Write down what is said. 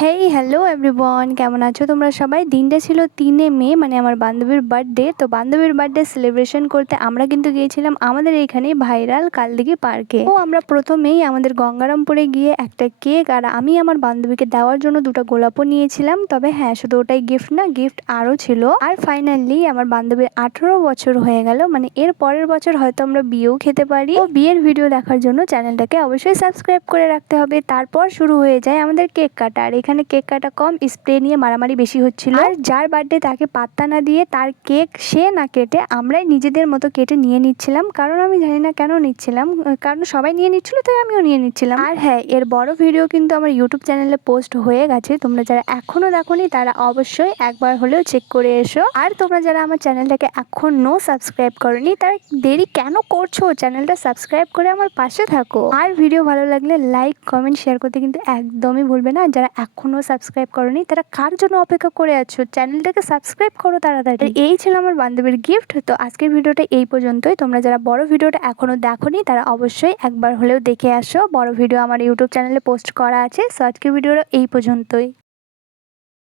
Hey hello everyone, কেমন আছো তোমরা সবাই? দিনটা ছিল 3 মে, মানে আমার বান্ধবীর বার্থডে। তো বান্ধবীর বার্থডে সেলিব্রেশন করতে আমরা কিন্তু গিয়েছিলাম আমাদের এখানে ভাইরাল কালদিঘি পার্কে। তো আমরা প্রথমেই আমাদের গঙ্গারামপুরে গিয়ে একটা কেক আর আমি আমার বান্ধবীকে দেওয়ার জন্য দুটো গোলাপও নিয়েছিলাম। তবে হ্যাঁ, শুধু ওটাই গিফট না, গিফট আরও ছিল। আর ফাইনালি আমার বান্ধবীর 18 বছর হয়ে গেল, মানে এর পরের বছর হয়তো আমরা বিয়েও খেতে পারি। ও বিয়ের ভিডিও দেখার জন্য চ্যানেলটাকে অবশ্যই সাবস্ক্রাইব করে রাখতে হবে। তারপর শুরু হয়ে যায় আমাদের কেক কাটা। আর এখানে কেক কাটা কম, স্প্রে নিয়ে মারামারি বেশি হচ্ছিল। আর যার বার্থডে তাকে পাত্তা না দিয়ে তার কেক সে না কেটে আমরাই নিজেদের মতো কেটে নিয়ে নিচ্ছিলাম। কারণ আমি জানি না কেন নিচ্ছিলাম, কারণ সবাই নিয়ে নিচ্ছিল তাই আমিও নিয়ে নিচ্ছিলাম। আর হ্যাঁ, এর বড় ভিডিও কিন্তু আমার ইউটিউব চ্যানেলে পোস্ট হয়ে গেছে। তোমরা যারা এখনো দেখোনি তারা অবশ্যই একবার হলেও চেক করে এসো। আর তোমরা যারা আমার চ্যানেলটাকে এখনো সাবস্ক্রাইব করনি তারা দেরি কেন করছো? চ্যানেলটা সাবস্ক্রাইব করে আমার পাশে থাকো। আর ভিডিও ভালো লাগলে লাইক কমেন্ট শেয়ার করতে কিন্তু একদমই ভুলবে না। যারা এখনো সাবস্ক্রাইব করনি তারা কার জন্য অপেক্ষা করে আছো? চ্যানেলটাকে সাবস্ক্রাইব করো তাড়াতাড়ি। এই ছিল আমার বান্ধবীর গিফট। তো আজকের ভিডিওটা এই পর্যন্তই। তোমরা যারা বড় ভিডিওটা এখনো দেখোনি তারা অবশ্যই একবার হলেও দেখে আসো। বড় ভিডিও আমার ইউটিউব চ্যানেলে পোস্ট করা আছে। সো আজকের ভিডিওটা এই পর্যন্তই।